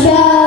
Raja.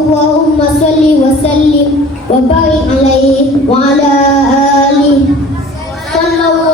اللهم صل وسلم وبارك عليه وعلى آله. صلى الله